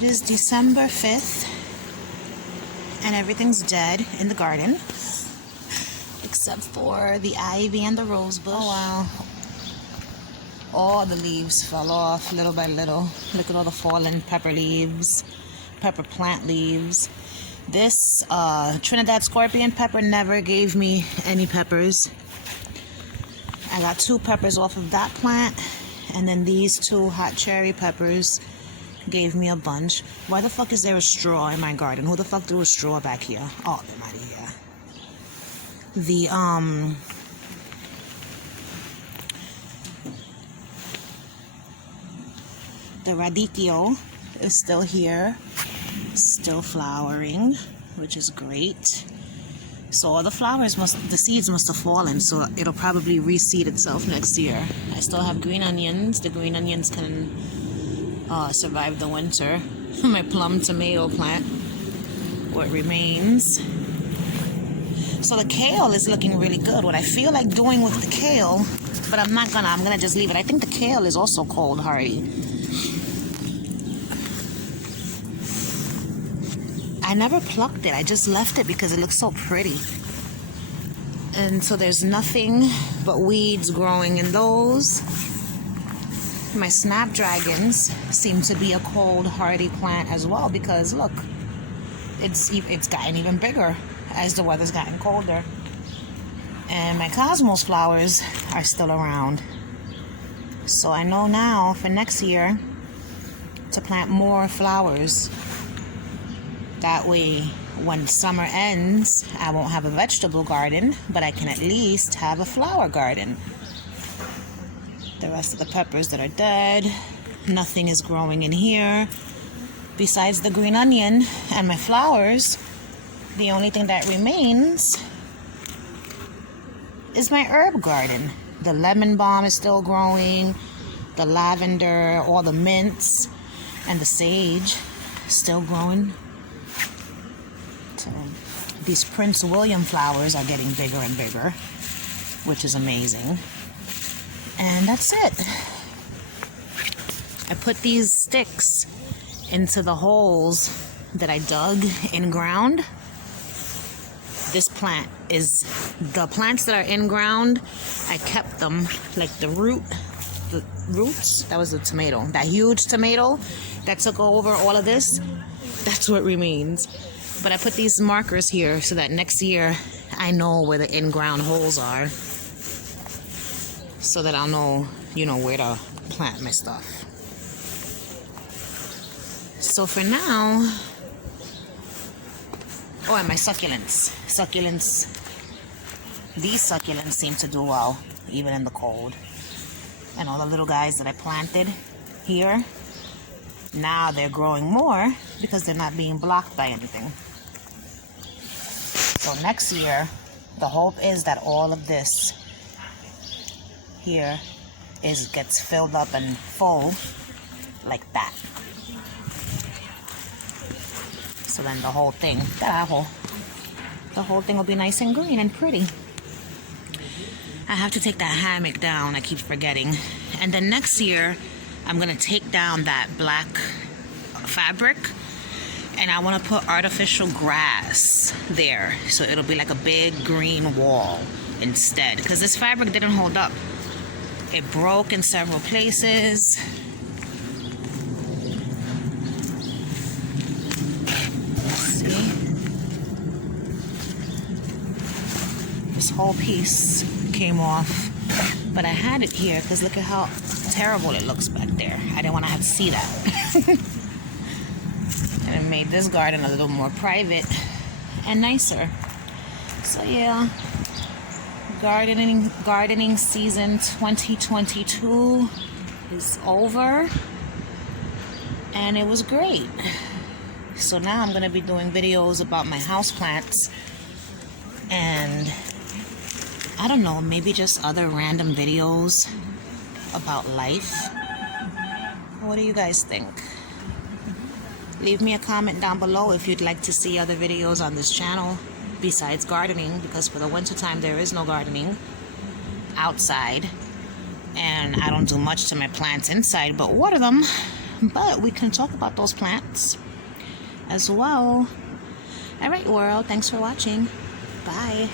It is December 5th, and everything's dead in the garden, except for the ivy and the rose bush. Oh wow. All the leaves fell off little by little. Look at all the fallen pepper leaves, pepper plant leaves. This Trinidad scorpion pepper never gave me any peppers. I got 2 peppers off of that plant, and then these 2 hot cherry peppers gave me a bunch. Why the fuck is there a straw in my garden? Who the fuck threw a straw back here? Oh, get out of here. The radicchio is still here, still flowering, which is great. So all the the seeds must have fallen, so it'll probably reseed itself next year. I still have green onions. The green onions can survive the winter. My plum tomato plant, what remains. So the kale is looking really good. What I feel like doing with the kale, but I'm gonna just leave it. I think the kale is also cold hardy. I never plucked it. I just left it because it looks so pretty. And so there's nothing but weeds growing in those. My snapdragons seem to be a cold hardy plant as well, because look, it's gotten even bigger as the weather's gotten colder. And my cosmos flowers are still around. So I know now for next year to plant more flowers. That way, when summer ends, I won't have a vegetable garden, but I can at least have a flower garden. The rest of the peppers that are dead, nothing is growing in here. Besides the green onion and my flowers, the only thing that remains is my herb garden. The lemon balm is still growing, the lavender, all the mints, and the sage still growing. So these Prince William flowers are getting bigger and bigger, which is amazing. And that's it. I put these sticks into the holes that I dug in ground. This plant is, the plants that are in ground, I kept them, like the roots, that was the tomato. That huge tomato that took over all of this, that's what remains. But I put these markers here so that next year I know where the in-ground holes are, so that I'll know, where to plant my stuff. So for now, oh, and my succulents. These succulents seem to do well, even in the cold. And all the little guys that I planted here, now they're growing more because they're not being blocked by anything. So next year, the hope is that all of this here gets filled up and full like that. So then the whole thing, the whole thing will be nice and green and pretty. I have to take that hammock down, I keep forgetting. And then next year, I'm gonna take down that black fabric, and I want to put artificial grass there, so it'll be like a big green wall instead, because this fabric didn't hold up. It broke in several places. See? This whole piece came off, but I had it here because look at how terrible it looks back there. I didn't want to have to see that. And it made this garden a little more private and nicer. So yeah, gardening season 2022 is over, and it was great. So now I'm gonna be doing videos about my houseplants, and I don't know, maybe just other random videos about life. What do you guys think? Leave me a comment down below if you'd like to see other videos on this channel besides gardening, because for the winter time there is no gardening outside, and I don't do much to my plants inside but water them but we can talk about those plants as well. All right, world, thanks for watching. Bye.